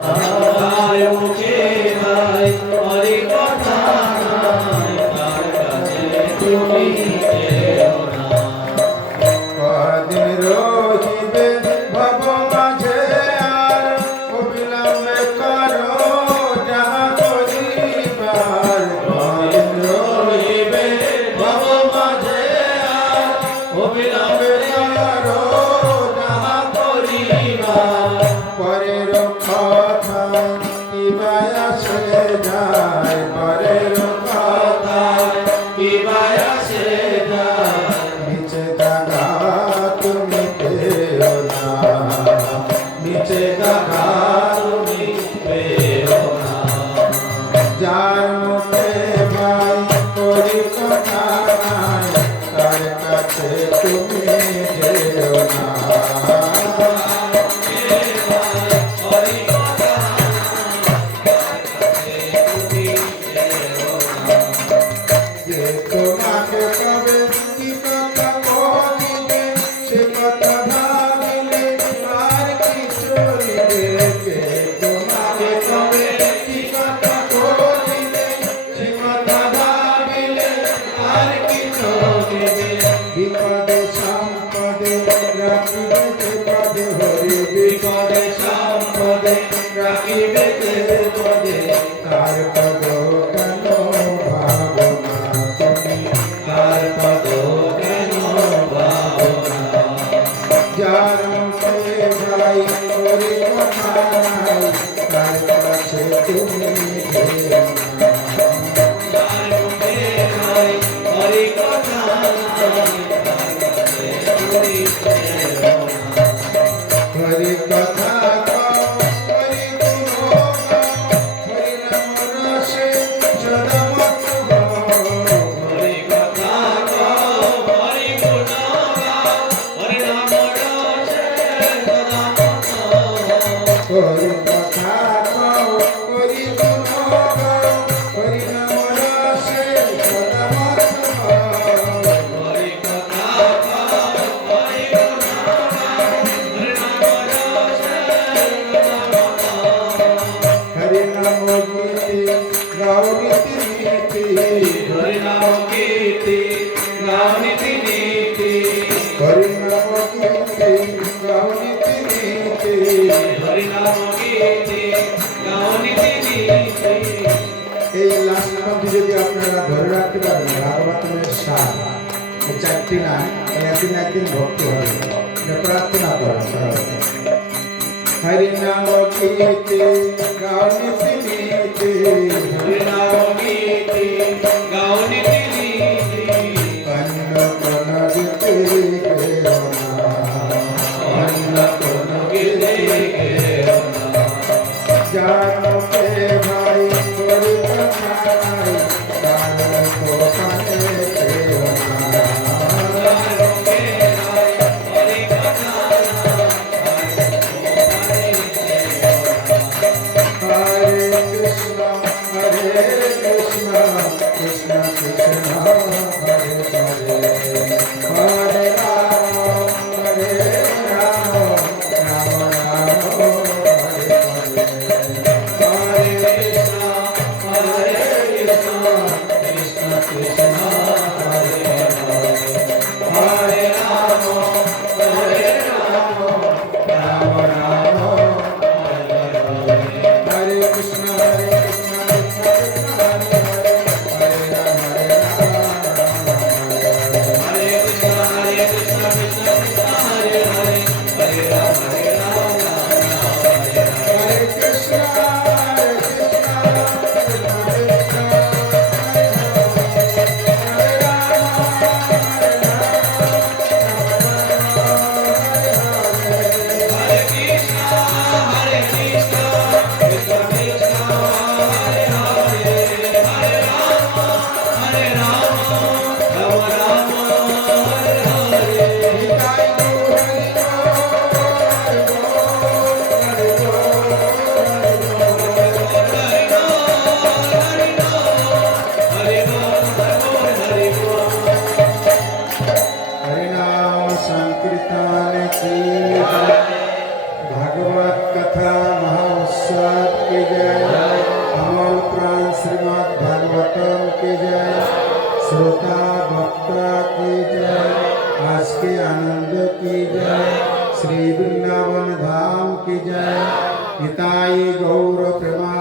তার মুখে নাই হরি কথা নাই, তার কাছে তুমি যেও না। কদিন রহিবে ভব মাঝে আর অবিলম্বে করো যাহা করিবার। কদিন রহিবে ভব মাঝে আর অবিলম্বে করো যাহা করিবার। পরের কথা কিবা আসে যায়, পরের কথা কিবা আসে যায়, নিচে দাগা তুমি পেও না, নিচে দেখা তুমি পেও না। যার মুখে ভাই করি কথা নাই, তার কাছে তুমি যেও না। যে তোমাকে কবে কি কথা বলিবে, সে কথা ভাবিলে আর কি চলিবে। কে তোমাকে কবে কি কথা বলিবে, সে কথা ভাবিলে আর কি চলিবে। বিপদে সম্পদে রাখিবে কে পদে হরি, বিপদে সম্পদে রাখিবে কে পদে, তার পদ কেন ভাবনা তুমি। তার পদ কেন ভাবনা। যার মুখে ভাই করি কথা নাই, তার কাছে তুমি যেও না। তার মুখে নাই হরি কথা নাই, তার কাছে তুমি যেও না। হরি কথা কও, হরি গুণ গাও, হরি নাম রসে সদা মত্ত হও। হরি কথা কও, হরি গুণ গাও, হরি নাম রসে সদা মত্ত হও। হরি কথা কও, হরি গুণ গাও, হরি নাম রসে সদা মত্ত হও। হরি কথা কও, হরি গুণ গাও, হরি নাম রসে সদা মত্ত হও। হরি নাম গীতি গাও নীতি নীতি, হরি নাম কীর্তি গাও নীতি নীতি, হরি নাম গীতি গাও নীতি নীতি। হরি নাম কীর্তি গাও নীতি নীতি। এই লাস্ট পর্যন্ত যদি আপনারা ধরে রাখতে পারেন ভাগবতের সার এই চারটি লাইন, তাহলে একদিন না একদিন ভক্তি হবে। এটা প্রার্থনা করা হরি নাম গীতি গাও নীতি নীতি, হরি নাম কীর্তি গাও নীতি নীতি, অন্য কোন গীতি গেও না, অন্য কোন গীতে গেও না। যার মুখে ভাই করি কথা নাই, তার দোকানে পেও না। তার মুখে নাই হরি কথা নাই, তার দোকানে যেও না। হরে কৃষ্ণ কৃষ্ণ কৃষ্ণ হরে হরে, হরে রাম রাম রাম হরে হরে। হরে কৃষ্ণ হরে কৃষ্ণ, কৃষ্ণ কৃষ্ণ হরে হরে, হরে Ram Ram Ram Hare Hare. Hare Krishna Krishna Krishna की जय, श्रोता भक्ता की जय, आज के आनंद की जय, श्री वृंदावन धाम की जय, हिताई गौर प्रेमा